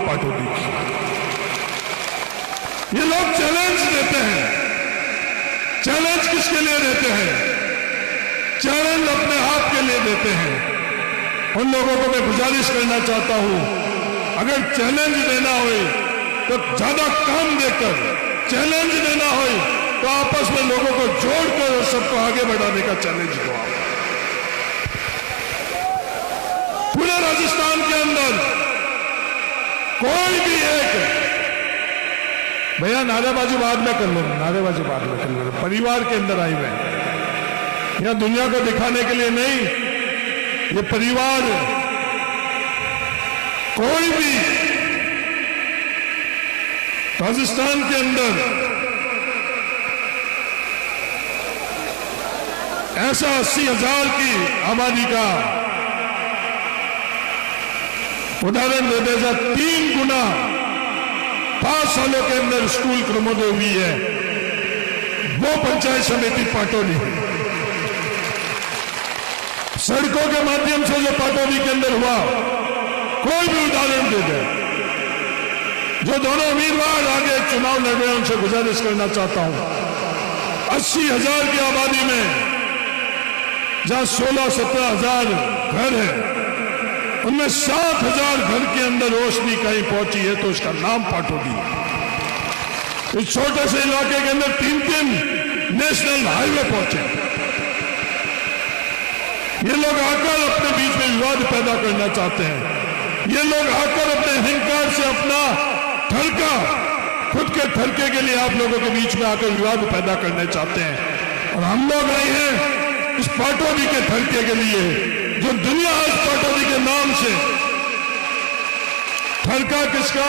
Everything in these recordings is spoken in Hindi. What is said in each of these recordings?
पाटोदी की। ये लोग चैलेंज देते हैं। चैलेंज किसके लिए देते हैं? चैलेंज अपने आप के लिए देते हैं। उन लोगों को मैं गुजारिश करना चाहता हूं, अगर चैलेंज देना हो तो ज्यादा काम देकर, चैलेंज देना हो तो आपस में लोगों को जोड़कर और सबको आगे बढ़ाने का चैलेंज दो। पूरे राजस्थान के अंदर कोई भी एक, भैया नारेबाजी बाद में कर लेना, नारेबाजी बाद में कर लेना, परिवार के अंदर आई हुए यहां दुनिया को दिखाने के लिए नहीं, ये परिवार कोई भी राजस्थान के अंदर ऐसा 80,000 की आबादी का उदाहरण दे देगा, 3 गुना 5 सालों के अंदर स्कूल क्रमोदय हुई है, वो पंचायत समिति पाटोदी। सड़कों के माध्यम से जो पाटोदी के अंदर हुआ, कोई भी उदाहरण दे दे। जो दोनों उम्मीदवार आगे चुनाव लड़ रहे हैं उनसे गुजारिश करना चाहता हूं, 80,000 की आबादी में जहां 16-17,000 घर है, उनमें 7,000 घर के अंदर रोशनी कहीं पहुंची है तो उसका नाम पाटोदी। इस छोटे से इलाके के अंदर 3 नेशनल हाईवे पहुंचे। ये लोग आकर अपने बीच में विवाद पैदा करना चाहते हैं। ये लोग आकर अपने अहंकार से अपना ठरका, खुद के ठरके के लिए आप लोगों के बीच में आकर विवाद पैदा करने चाहते हैं। और हम लोग आए हैं इस पाटोदी के ठरके के लिए, जो दुनिया आज पाटोदी के नाम से, ठरका किसका?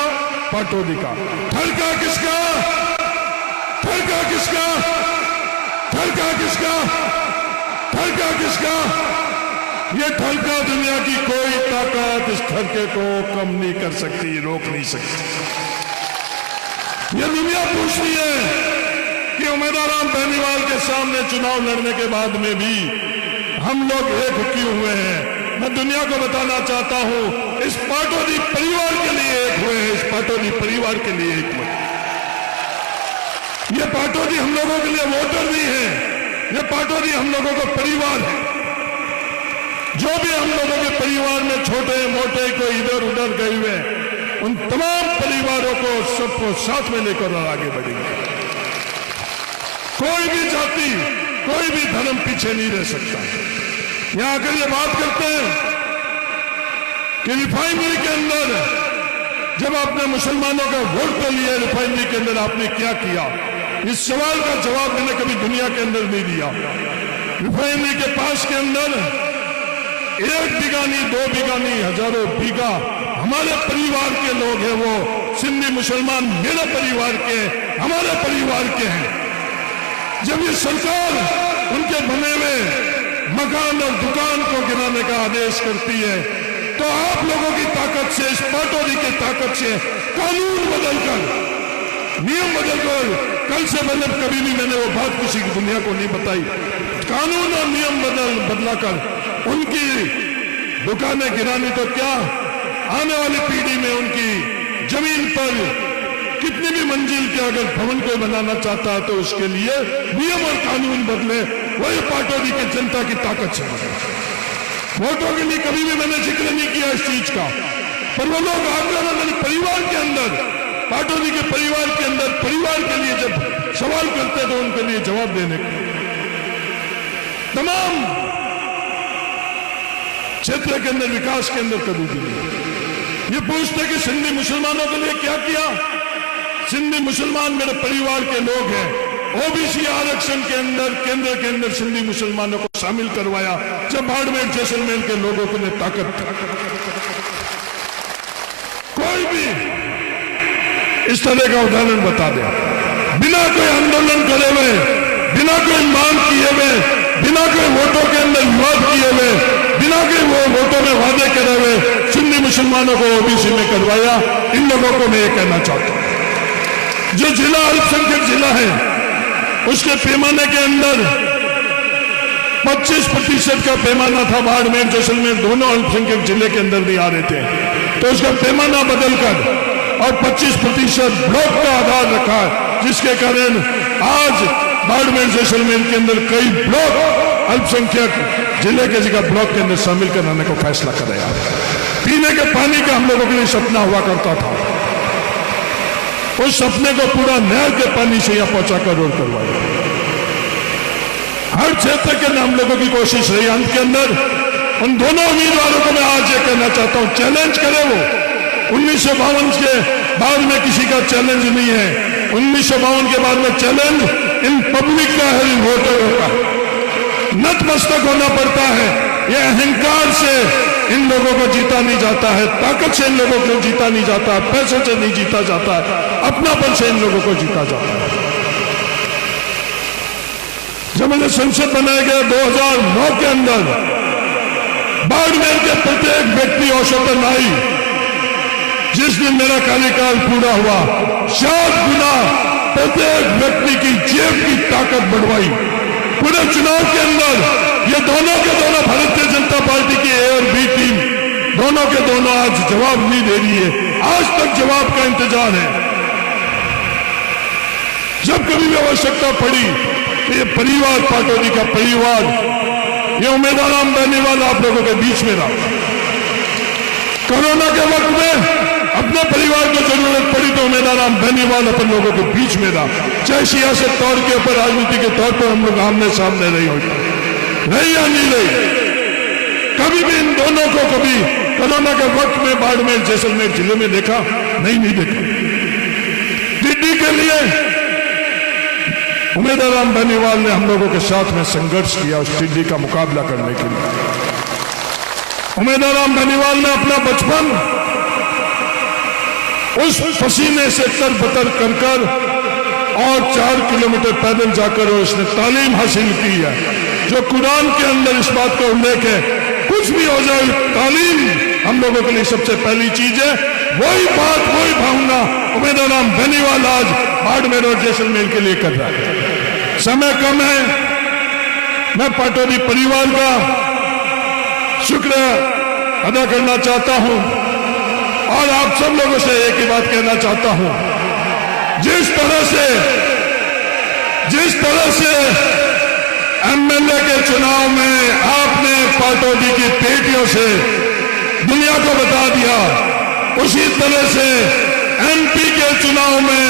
पाटोदी का। ठरका किसका? ठरका किसका? ठरका किसका? ठरका किसका? ये ठरका दुनिया की कोई ताकत इस ठरके को कम नहीं कर सकती, रोक नहीं सकती। ये दुनिया पूछती है कि उमेदवार बेनीवाल के सामने चुनाव लड़ने के बाद में भी हम लोग एक क्यों हुए हैं। मैं दुनिया को बताना चाहता हूं, इस पाटोदी परिवार के लिए एक हुए हैं, इस पाटोदी परिवार के लिए एक हुए। ये पाटोदी हम लोगों के लिए वोटर नहीं है, ये पाटोदी हम लोगों का परिवार है। जो भी हम लोगों के परिवार में छोटे मोटे कोई इधर उधर गए हुए, उन तमाम परिवारों को सबको साथ में लेकर और आगे बढ़ेंगे। कोई भी जाति, कोई भी धर्म पीछे नहीं रह सकता। यहां आकर ये बात करते हैं कि रिफाइनरी के अंदर जब आपने मुसलमानों का वोट तो लिया, रिफाइनरी के अंदर आपने क्या किया? इस सवाल का जवाब मैंने कभी दुनिया के अंदर नहीं दिया। रिफाइनरी के पास के अंदर 1 बीघा नहीं, 2 बीघा नहीं, हजारों बीघा हमारे परिवार के लोग हैं, वो सिंधी मुसलमान मेरे परिवार के, हमारे परिवार के हैं। जब ये सरकार उनके बने हुए मकान और दुकान को गिराने का आदेश करती है, तो आप लोगों की ताकत से, इस पाटोदी की ताकत से कानून बदलकर, नियम बदलकर, कल से मतलब कभी भी मैंने वो बात किसी की दुनिया को नहीं बताई, कानून और नियम बदलाकर उनकी दुकानें गिरानी, तो क्या आने वाली पीढ़ी में उनकी जमीन पर कितनी भी मंजिल के अगर भवन कोई बनाना चाहता है तो उसके लिए नियम और कानून बदले, वही पाटोदी की जनता की ताकत से बदले। वोटों के लिए कभी भी मैंने जिक्र नहीं किया इस चीज का, पर वो लोग आकर अपने परिवार के अंदर, पाटोदी के परिवार के अंदर, परिवार के लिए जब सवाल करते तो उनके लिए जवाब देने को तमाम क्षेत्र के अंदर, विकास के अंदर कभी भी नहीं। ये पूछते कि सिंधी मुसलमानों के लिए क्या किया? सिंधी मुसलमान मेरे परिवार के लोग हैं। ओबीसी आरक्षण के अंदर, केंद्र के अंदर सिंधी मुसलमानों को शामिल करवाया जब बाड़मेर जैसलमेर के लोगों के लिए ताकत थी। कोई भी इस तरह का उदाहरण बता दे, बिना कोई आंदोलन करे हुए, बिना कोई मांग किए हुए, बिना कोई वोटों के अंदर विवाद किए हुए, बिना कोई वो वोटों में वादे करे हुए सुन्नी मुसलमानों को ओबीसी में करवाया। इन लोगों को मैं ये कहना चाहता हूं, जो जिला अल्पसंख्यक जिला है उसके पैमाने के अंदर 25% का पैमाना था। बाड़मेर जैसलमेर दोनों अल्पसंख्यक जिले के अंदर भी आ रहे थे। तो उसका पैमाना बदलकर और 25% ब्लॉक का आधार रखा है, जिसके कारण आज बाड़मेर जैसलमेर के अंदर कई ब्लॉक अल्पसंख्यक जिले के जगह ब्लॉक के अंदर शामिल कराने को फैसला कराया। पीने के पानी का हम लोगों के लिए सपना हुआ करता था, उस सपने को पूरा नहर के पानी से यहां पहुंचाकर रोड करवाया। हर क्षेत्र के अंदर हम लोगों की कोशिश रही। अंत के अंदर उन दोनों उम्मीदवारों को मैं आज ये कहना चाहता हूं, चैलेंज करे वो। 1952 के बाद में किसी का चैलेंज नहीं है। 1952 के बाद में चैलेंज इन पब्लिक का है, इन वोटरों का। नतमस्तक होना पड़ता है। ये अहंकार से इन लोगों को जीता नहीं जाता है, ताकत से इन लोगों को जीता नहीं जाता है, पैसे से नहीं जीता जाता है, अपनापन से इन लोगों को जीता जाता है। जब मुझे संसद बनाया गया 2009 के अंदर, बाड़मेर के प्रत्येक व्यक्ति औसतन आई, जिस दिन मेरा कार्यकाल पूरा हुआ 7 गुना प्रत्येक व्यक्ति की जेब की ताकत बढ़वाई। पूरे चुनाव के अंदर ये दोनों के दोनों भारतीय जनता पार्टी की ए और बी टीम दोनों के दोनों आज जवाब नहीं दे रही है। आज तक जवाब का इंतजार है। जब कभी भी आवश्यकता पड़ी तो ये परिवार, पाटोदी का परिवार, ये उम्मीदवार बेनीवाल आप लोगों के बीच में रहा। कोरोना के वक्त में अपने परिवार को जरूरत पड़ी तो उम्मीदवार बेनीवाल अपन लोगों के बीच में रहा। चाहे सियासत तौर के ऊपर, राजनीति के तौर पर हम लोग आमने सामने नहीं होते, नहीं या नहीं रही। कभी भी इन दोनों को कभी कोरोना के वक्त में बाड़मेर जैसलमेर जिले में देखा नहीं देखा। टिड्डी के लिए उम्मीदवार बेनीवाल ने हम लोगों के साथ में संघर्ष किया उस टिड्डी का मुकाबला करने के लिए। उम्मीदवार बेनीवाल ने अपना बचपन उस पसीने से तर-बतर कर और 4 किलोमीटर पैदल जाकर उसने तालीम हासिल की है, जो कुरान के अंदर इस बात का उल्लेख है, कुछ भी हो जाए तालीम हम लोगों के लिए सबसे पहली चीज है। वही बात, वही भावना उम्मीदवार बेनीवाल आज बाड़मेर और जैसलमेर के लिए कर रहा है। समय कम है, मैं पाटोदी परिवार का शुक्र अदा करना चाहता हूं और आप सब लोगों से एक ही बात कहना चाहता हूं, जिस तरह से एमएलए के चुनाव में आपने पाटोदी की पेटियों से दुनिया को बता दिया, उसी तरह से एमपी के चुनाव में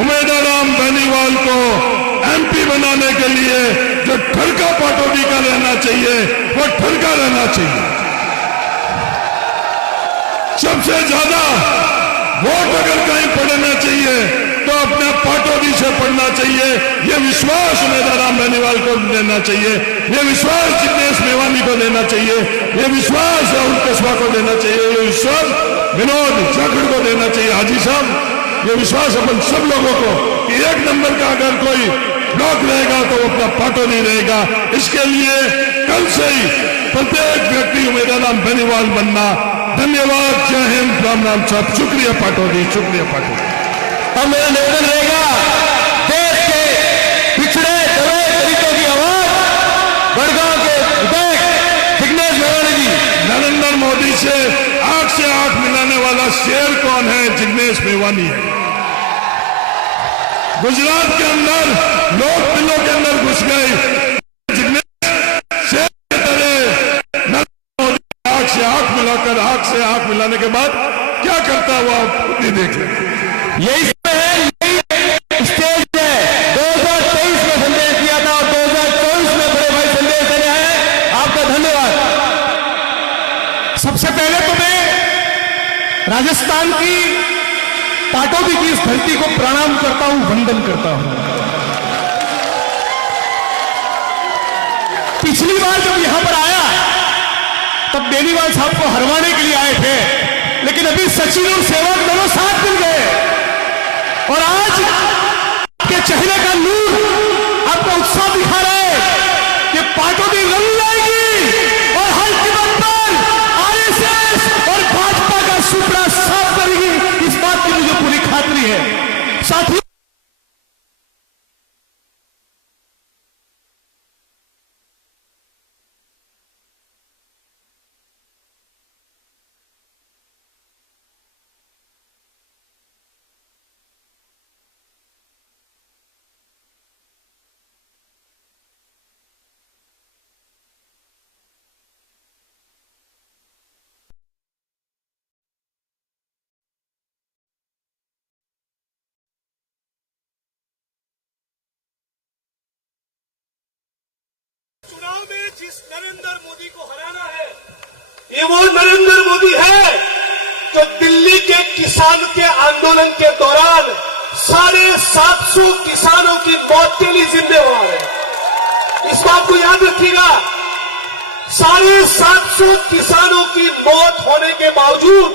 उम्मीदवार बेनीवाल को एमपी बनाने के लिए जो ठरका पाटोदी का रहना चाहिए वो ठरका रहना चाहिए। सबसे ज्यादा वोट अगर कहीं पड़ना चाहिए तो अपने पाटोदी से पड़ना चाहिए। ये विश्वास उम्मीदवार बेनीवाल को देना चाहिए, ये विश्वास जिग्नेश मेवानी को देना चाहिए, ये विश्वास राहुल कस्बा को देना चाहिए, ये विश्वास विनोद जाखड़ को देना चाहिए। हाजी साहब, ये विश्वास अपन सब लोगों को कि 1 नंबर का अगर कोई ब्लॉक रहेगा तो वो अपना पाटोदी रहेगा। इसके लिए कल से ही प्रत्येक व्यक्ति उम्मीदवार बेनीवाल बनना। धन्यवाद, जय हिंद, राम राम साहब, शुक्रिया पाटोदी, शुक्रिया पाटोदी। और मेरा निवेदन रहेगा, देश के पिछड़े दबे दलितों की आवाज बड़गांव के विधायक जिग्नेश मेवानी जी। नरेंद्र मोदी से आंख मिलाने वाला शेर कौन है? जिग्नेश मेवानी है। गुजरात के अंदर लोग दिलों के अंदर घुस गए। जिग्नेश शेर की तरह नरेंद्र मोदी आंख से आंख मिलाकर, आंख से आंख मिलाने के बाद क्या करता है वो आप खुद ही देख लें। यही स्टेज है। 2023 में संदेश दिया था और 2024 में बड़े भाई संदेश देने आए। आपका धन्यवाद। सबसे पहले तो मैं राजस्थान की पाटोदी की इस धरती को प्रणाम करता हूं, वंदन करता हूं। पिछली बार जब यहां पर आया तब बेनीवाल साहब को हरवाने के लिए आए थे, लेकिन अभी सचिन और सेवक दोनों साथ मिल गए और आज आपके चेहरे का नूर, आपका उत्साह दिखा रहा है कि पाटोदी रंग लाएगी और हर कीमत पर आरएसएस और भाजपा का सुपड़ा साफ करेगी। इस बात की मुझे पूरी खातरी है। साथियों, जिस नरेंद्र मोदी को हराना है, ये वो नरेंद्र मोदी है जो दिल्ली के किसान के आंदोलन के दौरान 750 किसानों की मौत के लिए जिम्मेवार है। इस बात को याद रखिएगा। 750 किसानों की मौत होने के बावजूद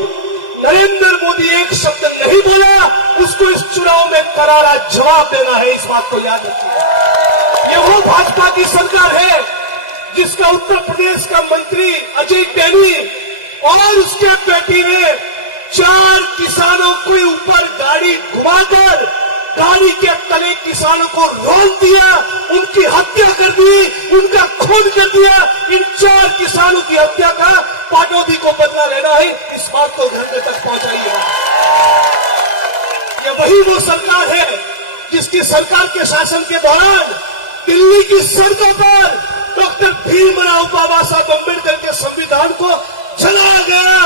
नरेंद्र मोदी एक शब्द नहीं बोला। उसको इस चुनाव में करारा जवाब देना है। इस बात को याद रखिए। ये वो भाजपा की सरकार है जिसका उत्तर प्रदेश का मंत्री अजय टैनी और उसके बेटी ने 4 किसानों के ऊपर गाड़ी घुमाकर गाड़ी के तले किसानों को रोल दिया, उनकी हत्या कर दी, उनका खून कर दिया। इन 4 किसानों की हत्या का पाटौदी को बदला लेना है। इस बात को घर तक पहुंचाइएगा। ये वही वो सरकार है जिसकी सरकार के शासन के दौरान दिल्ली की सड़कों पर डॉक्टर भीमराव बाबा साहब अम्बेडकर के संविधान को जलाया गया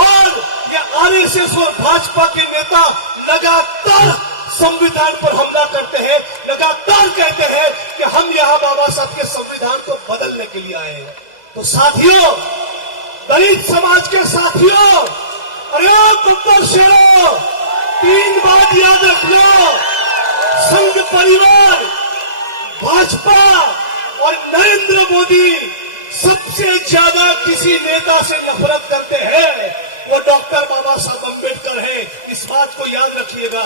और ये आरएसएस और भाजपा के नेता लगातार संविधान पर हमला करते हैं, लगातार कहते हैं कि हम यहां बाबा साहब के संविधान को बदलने के लिए आए हैं। तो साथियों, दलित समाज के साथियों, अरे गब्बर शेरों, 3 बात याद रखना। संघ परिवार, भाजपा और नरेंद्र मोदी सबसे ज्यादा किसी नेता से नफरत करते हैं, वो डॉक्टर बाबा साहब अम्बेडकर है। इस बात को याद रखिएगा।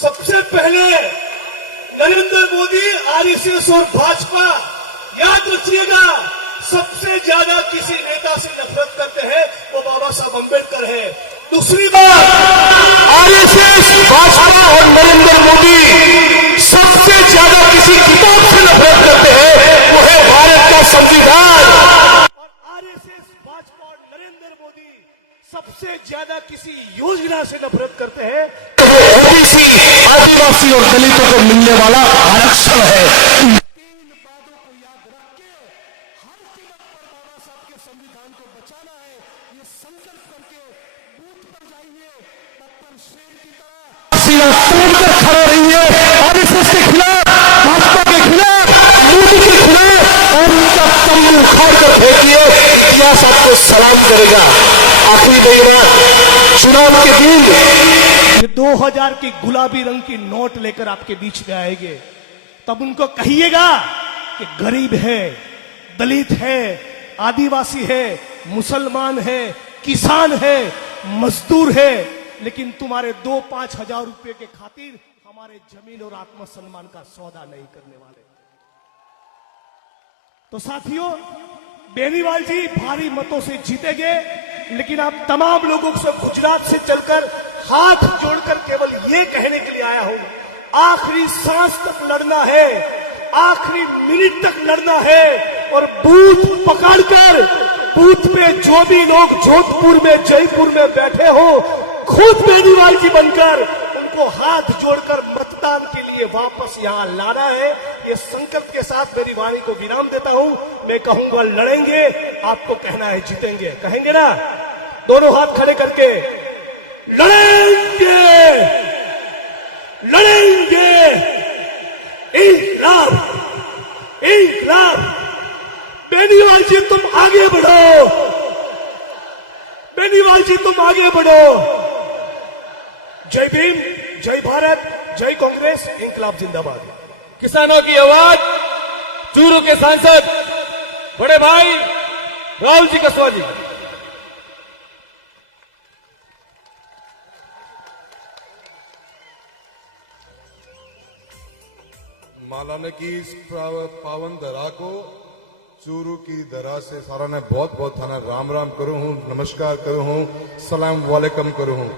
सबसे पहले नरेंद्र मोदी, आरएसएस और भाजपा, याद रखिएगा, सबसे ज्यादा किसी नेता से नफरत करते हैं वो बाबा साहब अम्बेडकर है। दूसरी बात, आरएसएस, भाजपा और नरेंद्र मोदी सबसे ज्यादा किसी किताब से नफरत करते हैं, वो है भारत का संविधान। और आरएसएस, भाजपा और नरेंद्र मोदी सबसे ज्यादा किसी योजना से नफरत करते हैं, ओबीसी, आदिवासी और दलितों को मिलने वाला आरक्षण है। 3 बातों को याद रख के हर कीमत पर बाबा साहब के संविधान को बचाना है, ये संकल्प करके बूथ पर जाइए, पत्थर शेर की तरह सीना तोड़कर खड़े रहिए। आरएसएस के खिलाफ, भाजपा के खिलाफ, मोदी के खिलाफ और उनका तंबू उखाड़कर फेंकिए। इतिहास आपको सलाम करेगा। आखिरी महीना चुनाव के दिन ये 2000 की गुलाबी रंग की नोट लेकर आपके बीच में आएंगे, तब उनको कहिएगा कि गरीब है, दलित है, आदिवासी है, मुसलमान है, किसान है, मजदूर है, लेकिन तुम्हारे 2-5 हजार रुपए के खातिर हमारे जमीन और आत्मसम्मान का सौदा नहीं करने वाले। तो साथियों, बेनीवाल जी भारी मतों से जीतेंगे, लेकिन आप तमाम लोगों से गुजरात से चलकर हाथ जोड़कर केवल ये कहने के लिए आया हूं, आखिरी सांस तक लड़ना है, आखिरी मिनट तक लड़ना है और बूथ पकड़कर, बूथ पे जो भी लोग जोधपुर में, जयपुर में बैठे हो, खुद बेनीवाल जी बनकर उनको हाथ जोड़कर मतदान के लिए वापस यहां लाना है। ये संकल्प के साथ मेरी वाणी को विराम देता हूं। मैं कहूंगा लड़ेंगे, आपको कहना है जीतेंगे। कहेंगे ना? दोनों हाथ खड़े करके लड़ेंगे, लड़ेंगे, इंकलाब, इंकलाब। बेनीवाल जी तुम आगे बढ़ो, बेनीवाल जी तुम आगे बढ़ो। जय भीम, जय भारत, जय कांग्रेस, इंकलाब जिंदाबाद। किसानों की आवाज, चूरू के सांसद बड़े भाई राहुल जी कसवा जी। मालाने की इस पावन धरा को चूरू की धरा से सारा ने बहुत बहुत थाना राम राम करूं हूं, नमस्कार करूं हूं, सलाम वालेकुम करूं हूं।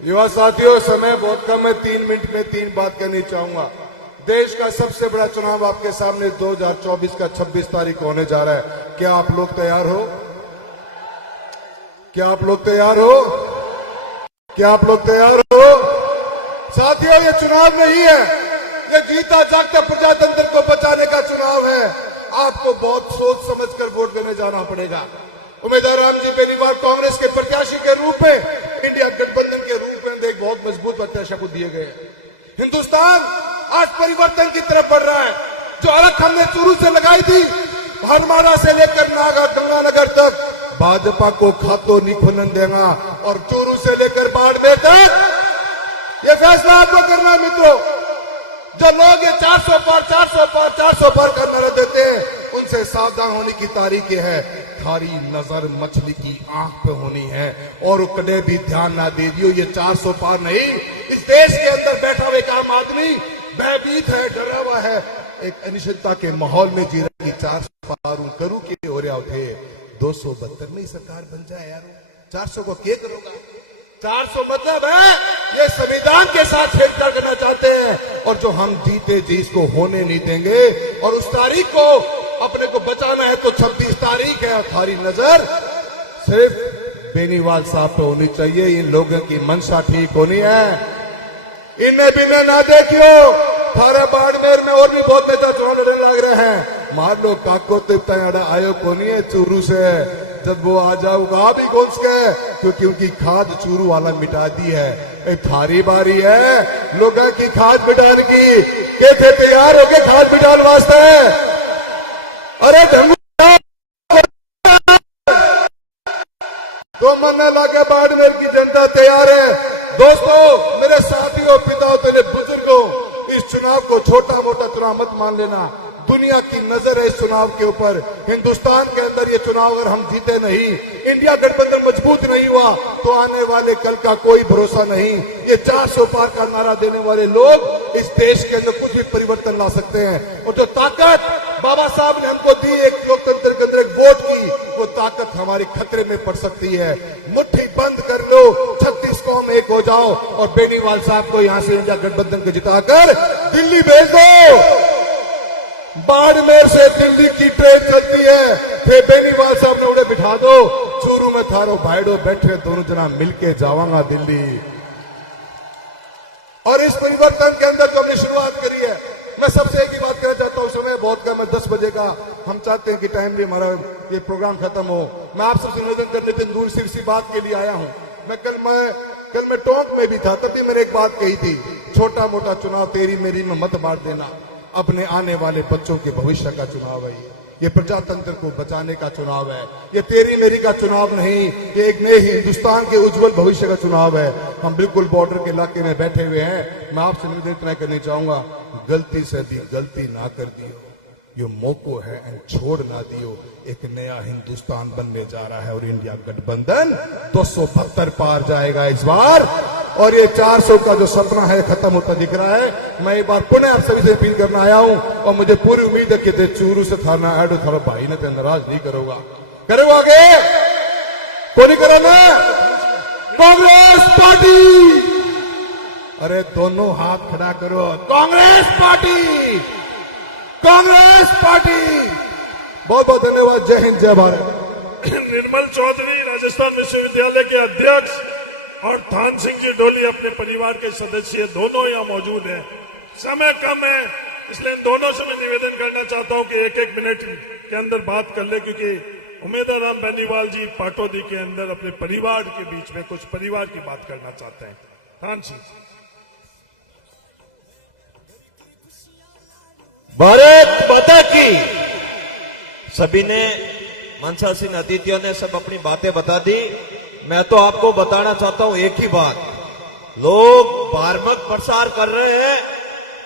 युवा साथियों, समय बहुत कम है, 3 मिनट में 3 बात करनी चाहूंगा। देश का सबसे बड़ा चुनाव आपके सामने 2024 का 26 तारीख होने जा रहा है। क्या आप लोग तैयार हो? क्या आप लोग तैयार हो? क्या आप लोग तैयार हो? साथियों, ये चुनाव नहीं है, ये जीता जागता प्रजातंत्र को बचाने का चुनाव है। आपको बहुत सोच समझकर वोट देने जाना पड़ेगा। उम्मीदवार राम जी बेनीवाल कांग्रेस के प्रत्याशी के रूप में, इंडिया गठबंधन के रूप में एक बहुत मजबूत प्रत्याशी को दिए गए। हिंदुस्तान आज परिवर्तन की तरफ बढ़ रहा है। जो अलग हमने चूरू से लगाई थी, हरमारा से लेकर गंगानगर तक भाजपा को खातो नहीं खुलन देगा और चूरू से लेकर बाड़मेर तक ये फैसला आपको करना है मित्रों। जो लोग ये 400 पार का नारा देते हैं उनसे सावधान होने की तारीखें है। थारी नजर मछली की आंख पे होनी है और कदे भी ध्यान ना दीजिए। ये 400 पार नहीं, इस देश के अंदर बैठा हुआ एक आम आदमी भयभीत है, डरा हुआ है, एक अनिश्चितता के माहौल में जी रहा है कि 400 पार करूं के हो रहा थे 272 में ही सरकार बन जाए यार। 400 को क्या करोगा? 400 मतलब है ये संविधान के साथ छेड़छाड़ करना चाहते हैं और जो हम जीते जी इसको होने नहीं देंगे। और उस तारीख को अपने को बचाना है तो 26 तारीख है और थारी नजर सिर्फ बेनीवाल साहब पे होनी चाहिए। इन लोगों की मंशा ठीक होनी है, इन्हें बिना ना देखियो। थारा बाड़मेर में और भी बहुत नेता चुनाव लड़ने लग रहे हैं। मार लो काको तिप्ता आयो को नहीं है चूरू से, जब वो आ जाऊंगा भी घुस के, क्योंकि उनकी खाद चूरू वाला मिटा दी है। एक थारी बारी है लोगों की खाद मिटाने की, के थे तैयार होके खाद मिटाने वास्ते? अरे तो मरने लगे बाड़मेर की जनता तैयार है। दोस्तों, मेरे साथियों, पिताओं, तेरे बुजुर्गों, इस चुनाव को छोटा मोटा चुनाव मत मान लेना। दुनिया की नजर है इस चुनाव के ऊपर। हिंदुस्तान के अंदर ये चुनाव अगर हम जीते नहीं, इंडिया गठबंधन मजबूत नहीं हुआ तो आने वाले कल का कोई भरोसा नहीं। ये 400 पार का नारा देने वाले लोग इस देश के अंदर कुछ भी परिवर्तन ला सकते हैं। और जो ताकत बाबा साहब ने हमको दी एक लोकतंत्र के अंदर एक वोट की, वो ताकत हमारे खतरे में पड़ सकती है। मुट्ठी बंद कर लो, 36 कौम एक हो जाओ और बेनीवाल साहब को यहां से इंडिया गठबंधन को जिताकर दिल्ली भेज दो। बाड़मेर से दिल्ली की ट्रेन चलती है, फिर बेनीवाल साहब ने उन्हें बिठा दो। चूरू में थारो भाईडो बैठे, दोनों जना मिलके जावांगा दिल्ली। और इस परिवर्तन के अंदर जो हमने शुरुआत करी है, मैं सबसे एक ही बात कहना चाहता हूं। समय बहुत कम है, 10 बजे का हम चाहते हैं कि टाइम भी हमारा ये प्रोग्राम खत्म हो। मैं आप सबसे निवेदन करने के दूर सिर्फ सी बात के लिए आया हूं। कल मैं टोंक में भी था, तब भी मैंने एक बात कही थी, छोटा मोटा चुनाव तेरी मेरी में मत बांट देना। अपने आने वाले बच्चों के भविष्य का चुनाव है ये प्रजातंत्र को बचाने का चुनाव है। ये तेरी मेरी का चुनाव नहीं, ये एक नए हिंदुस्तान के उज्जवल भविष्य का चुनाव है। हम बिल्कुल बॉर्डर के इलाके में बैठे हुए हैं। मैं आपसे निवेदन करना चाहूंगा, गलती से भी गलती ना कर दियो, ये मौको है छोड़ ना दियो। एक नया हिंदुस्तान बनने जा रहा है और इंडिया गठबंधन 272 पार जाएगा इस बार। और ये 400 का जो सपना है खत्म होता दिख रहा है। मैं एक बार पुनः आप सभी से अपील करना आया हूं और मुझे पूरी उम्मीद है कि चूरू से थाना ऐड थारा भाई ने नाराज नहीं करोगा। करोगा आगे को नहीं करो ना? कांग्रेस पार्टी, अरे दोनों हाथ खड़ा करो। Congress party, Congress party. बहुत बहुत धन्यवाद। जय हिंद, जय भारत। निर्मल चौधरी राजस्थान विश्वविद्यालय के अध्यक्ष और थान सिंह जी डोली अपने परिवार के सदस्य दोनों यहाँ मौजूद हैं। समय कम है, इसलिए इन दोनों से मैं निवेदन करना चाहता हूं कि एक एक मिनट के अंदर बात कर ले, क्योंकि उमेदराम बेनीवाल जी पाटौदी के अंदर अपने परिवार के बीच में कुछ परिवार की बात करना चाहते हैं। थान सिंह। भारत माता की। सभी ने, मनसा सिंह अतिथियों ने सब अपनी बातें बता दी। मैं तो आपको बताना चाहता हूं एक ही बात, लोग भ्रामक प्रसार कर रहे हैं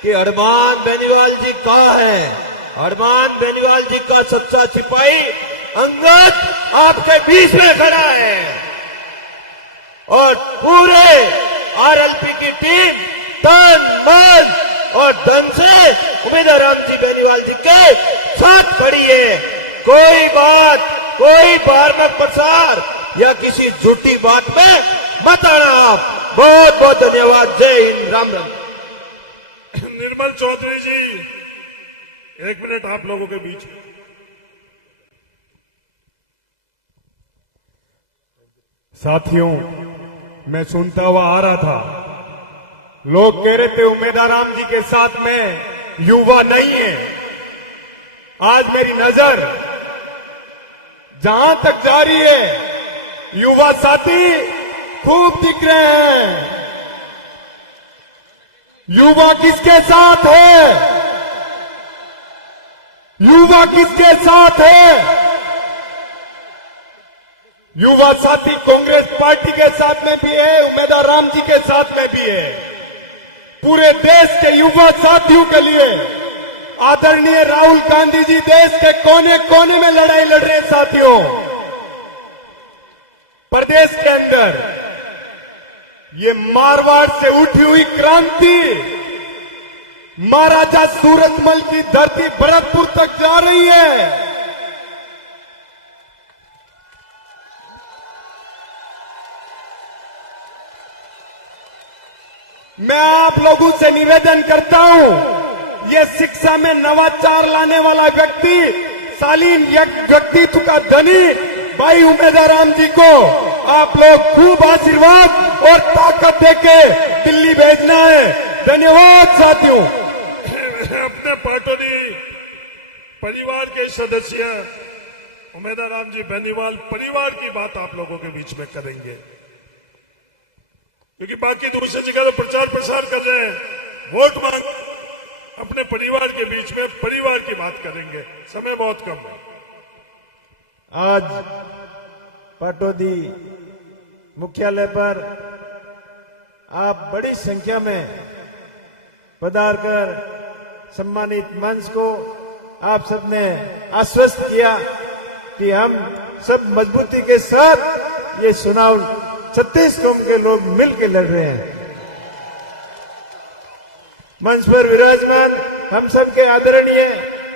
कि हनुमान बेनीवाल जी कहां है। हनुमान बेनीवाल जी का सच्चा सिपाही अंगद आपके बीच में खड़ा है और पूरे आरएलपी की टीम तन मन और धन से उमेदराम जी बेनीवाल जी के साथ खड़ी है। कोई बात, कोई भ्रामक प्रसार या किसी झूठी बात में मत आना आप। बहुत बहुत धन्यवाद। जय हिंद, राम राम। निर्मल चौधरी जी, एक मिनट आप लोगों के बीच में। साथियों, मैं सुनता हुआ आ रहा था, लोग कह रहे थे उमेदराम जी के साथ में युवा नहीं है। आज मेरी नजर जहां तक जा रही है, युवा साथी खूब दिख रहे हैं। युवा किसके साथ है? युवा किसके साथ है? युवा साथी कांग्रेस पार्टी के साथ में भी है, उमेदवार राम जी के साथ में भी है। पूरे देश के युवा साथियों के लिए आदरणीय राहुल गांधी जी देश के कोने कोने में लड़ाई लड़ रहे हैं साथियों। प्रदेश के अंदर ये मारवाड़ से उठी हुई क्रांति महाराजा सूरजमल की धरती भरतपुर तक जा रही है। मैं आप लोगों से निवेदन करता हूं, ये शिक्षा में नवाचार लाने वाला व्यक्ति, शालीन व्यक्तित्व का धनी भाई उमेदवार राम जी को आप लोग खूब आशीर्वाद और ताकत देके दिल्ली भेजना है। धन्यवाद साथियों। अपने पाटोली परिवार के सदस्य उमेदवार राम जी बेनीवाल परिवार की बात आप लोगों के बीच में करेंगे, क्योंकि बाकी दूसरी जगह तो प्रचार प्रसार कर रहे हैं, वोट मांग। अपने परिवार के बीच में परिवार की बात करेंगे, समय बहुत कम है। आज पाटोदी मुख्यालय पर आप बड़ी संख्या में पधार कर सम्मानित मंच को आप सबने आश्वस्त किया कि हम सब मजबूती के साथ ये चुनाव 36 कौम के लोग मिलकर लड़ रहे हैं। मंच पर विराजमान हम सबके आदरणीय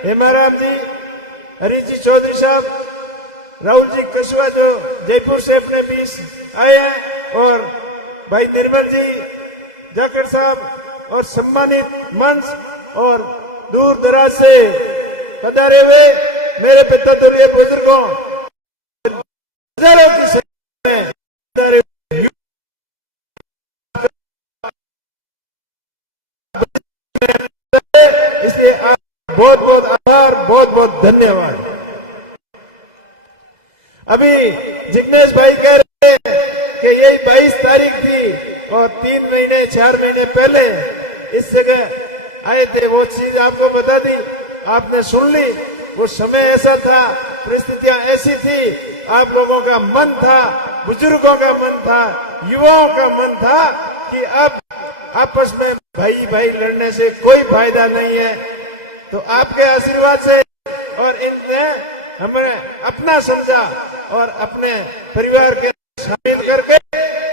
हेमाराम जी, हरीश जी चौधरी साहब, राहुल जी कशवा जो जयपुर से अपने बीच आए हैं, और भाई निर्मल जी जाखड़ साहब, और सम्मानित मंच और दूर दराज से पधारे हुए मेरे पिता तुल्य बुजुर्गों, हजारों की संख्या में इसलिए आप बहुत बहुत आभार, बहुत बहुत धन्यवाद। अभी जिग्नेश भाई कह रहे हैं कि यही 22 तारीख थी और 3 महीने 4 महीने पहले इस जगह आए थे। वो चीज आपको बता दी, आपने सुन ली। वो समय ऐसा था, परिस्थितियां ऐसी थी, आप लोगों का मन था, बुजुर्गों का मन था, युवाओं का मन था कि अब आपस में भाई भाई लड़ने से कोई फायदा नहीं है। तो आपके आशीर्वाद से और इनने हमें अपना समझा और अपने परिवार के शामिल करके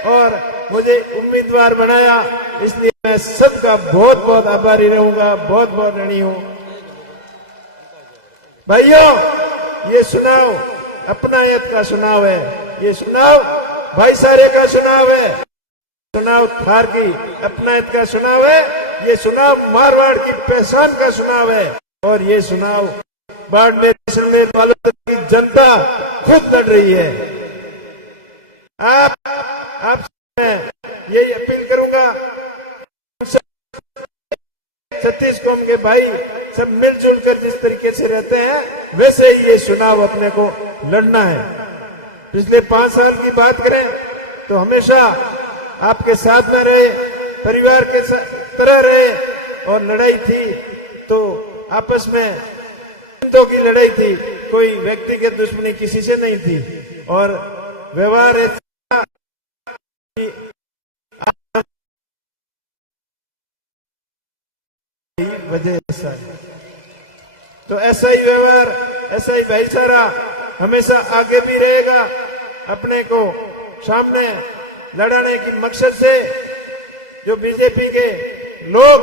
और मुझे उम्मीदवार बनाया। इसलिए मैं सबका बहुत बहुत आभारी रहूंगा, बहुत बहुत ऋणी हूं। भाइयों, ये चुनाव अपनायत का चुनाव है, ये चुनाव भाईचारे का चुनाव है, चुनाव थार की अपनायत का चुनाव है, ये चुनाव मारवाड़ की पहचान का चुनाव है, और ये चुनाव बाड़मेर वालों की जनता खुद लड़ रही है। आप मैं यही अपील करूंगा, 36 कौम के भाई सब मिलजुल कर जिस तरीके से रहते हैं वैसे ही ये चुनाव अपने को लड़ना है। पिछले 5 साल की बात करें तो हमेशा आपके साथ में रहे, परिवार के तरह रहे, और लड़ाई थी तो आपस में हिंदुओं की लड़ाई थी, कोई व्यक्तिगत दुश्मनी किसी से नहीं थी। और व्यवहार ऐसा कि वजह ऐसा, तो ऐसा ही व्यवहार, ऐसा ही भाईचारा हमेशा आगे भी रहेगा। अपने को सामने लड़ाने की मकसद से जो बीजेपी के लोग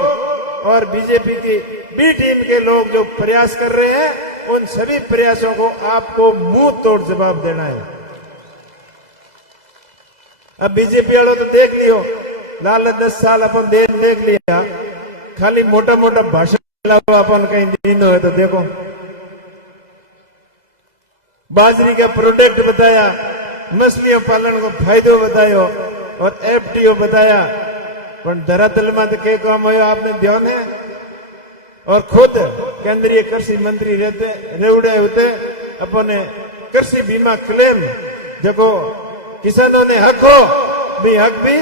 और बीजेपी की बी टीम के लोग जो प्रयास कर रहे हैं, उन सभी प्रयासों को आपको मुंह तोड़ जवाब देना है। अब बीजेपी वालों तो देख लियो, लाल 10 साल अपन देख लिया, खाली मोटा मोटा भाषण अपन कहीं दिन हो तो देखो, बाजरी का प्रोडक्ट बताया, मछलियों पालन को फायदो बतायो और एफटीओ बताया, पर धरातल में तो कई काम हो आपने ध्यान है। और खुद केंद्रीय कृषि मंत्री रेवड़े होते अपने कृषि बीमा क्लेम जो किसानों ने हक हो भी हक भी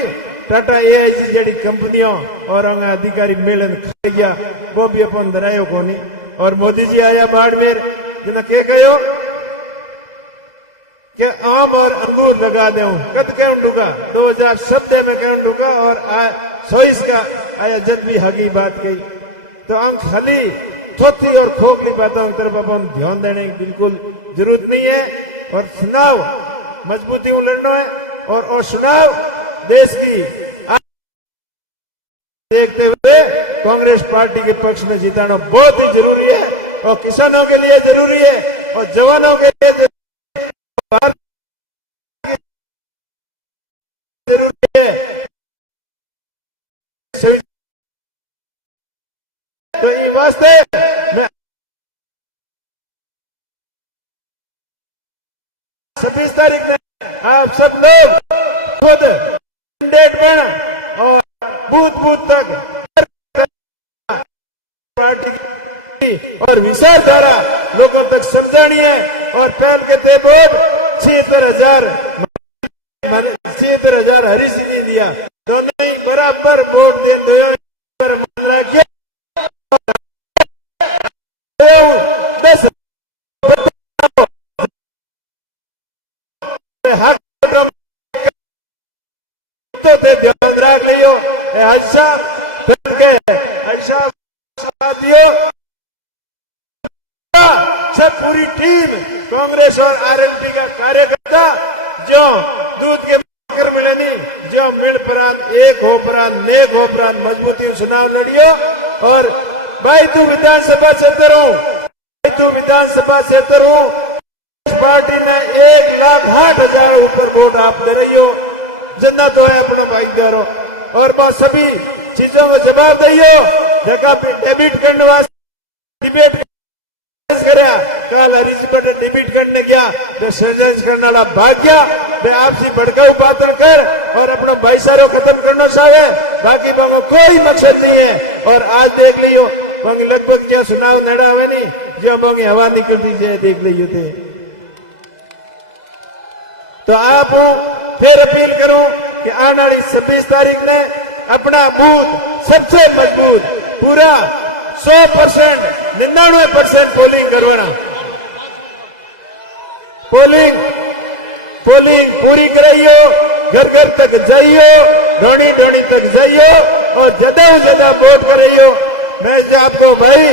टाटा एआईसी जड़ी कंपनियों और अधिकारी मिलन खा गया, वो भी अपन धरायो को नहीं। और मोदी जी आया बाड़मेर जिन्हें के कहो कि आम और अंगूर लगा दे कद कह डूगा 2017 में कह डूगा और 100 का आया जब भी हगी बात कही तो हम खाली थोथी और खोखली बातों की तरफ अब हम ध्यान देने की बिल्कुल जरूरत नहीं है और चुनाव मजबूती लड़ना है और चुनाव देश की देखते हुए कांग्रेस पार्टी के पक्ष में जिताना बहुत ही जरूरी है और किसानों के लिए जरूरी है और जवानों के लिए जरूरी है। तो इस वास्ते मैं 26 तारीख में आप सब लोग खुद कैंडिडेट बन और बूथ बूथ तक पार्टी और विचारधारा लोगों तक समझानी है और पहल के थे वोट 76,000 हरी सिंह ने दिया दोनों ही बराबर वोट दे मन रखिए 10 तो ध्यान रख लियो अच्छा साथियों सब पूरी टीम कांग्रेस और आरएलपी का कार्यकर्ता जो दूध के मकर मिलनी जो मिल प्रांत एक हो प्रांत नेक हो प्रांत मजबूती चुनाव लड़ियो और भाई तू विधानसभा क्षेत्र हूँ पार्टी ने 1,08,000 ऊपर वोट आप दे रही हो जनता तो है अपना भाईदार हो और बहुत सभी चीजों को जवाब दियो जगह पे डेबिट करने वास्ते डिबेट कराया कल हरीश डिबेट करने गया तो सर्जन करने वाला भाग गया वे आपसी भड़काऊ बातल कर और अपना भाईचारा खत्म करना चाहे बाकी बांगो कोई मकसद नहीं है और आज देख लियो बांगी लगभग जो चुनाव नड़ा हुए नहीं जो बांगी हवा निकलती है देख लियो थे तो आप फिर अपील करूं कि आने वाली 26 तारीख में अपना बूथ सबसे मजबूत पूरा 100% 99% पोलिंग करवाना पोलिंग पूरी कराइयो घर घर तक जाइयो ढोनी तक जाइयो और ज्यादा से ज्यादा वोट कराइयो मैं आपको भाई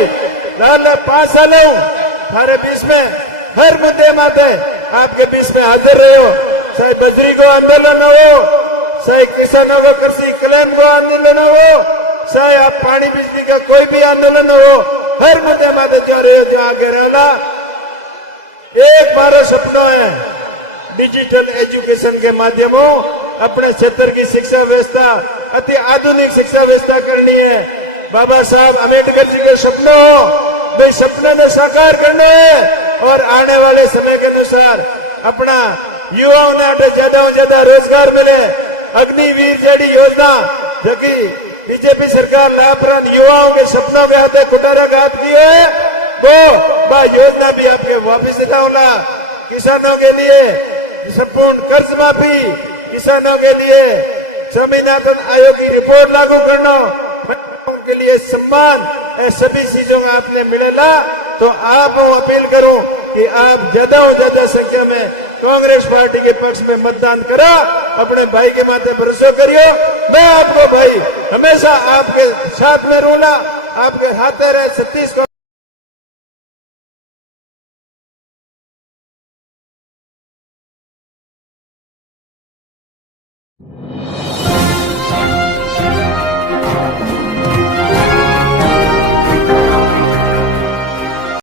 लाल 5 साल हूं हमारे बीच में हर मुद्दे माते आपके बीच में हाजिर रहे हो चाहे बजरी को आंदोलन हो चाहे किसानों को कृषि क्लेम को आंदोलन हो चाहे आप पानी बिजली का कोई भी आंदोलन हो हर मुद्दे माते जो रहे हो जो आगे रहला एक बार सपना है डिजिटल एजुकेशन के माध्यमों अपने क्षेत्र की शिक्षा व्यवस्था अति आधुनिक शिक्षा व्यवस्था करनी है बाबा साहब अम्बेडकर जी के सपनों भाई सपने में साकार करना है और आने वाले समय के अनुसार अपना युवाओं ने ज्यादा से ज्यादा रोजगार मिले अग्निवीर जैसी योजना जो कि बीजेपी सरकार लाभप्रद युवाओं के सपनों के हाथ कुटाराघात किए है वो योजना भी आपके वापिस दिलाऊंगा किसानों के लिए संपूर्ण कर्ज माफी किसानों के लिए स्वामीनाथन आयोग की रिपोर्ट लागू करना के लिए सम्मान सभी चीजों का आपने मिलेगा तो आप अपील करूं कि आप ज्यादा से ज्यादा संख्या में कांग्रेस पार्टी के पक्ष में मतदान करा अपने भाई के माथे भरोसा करियो मैं आपको भाई हमेशा आपके साथ में रहूंगा आपके हाथ रहे 36 को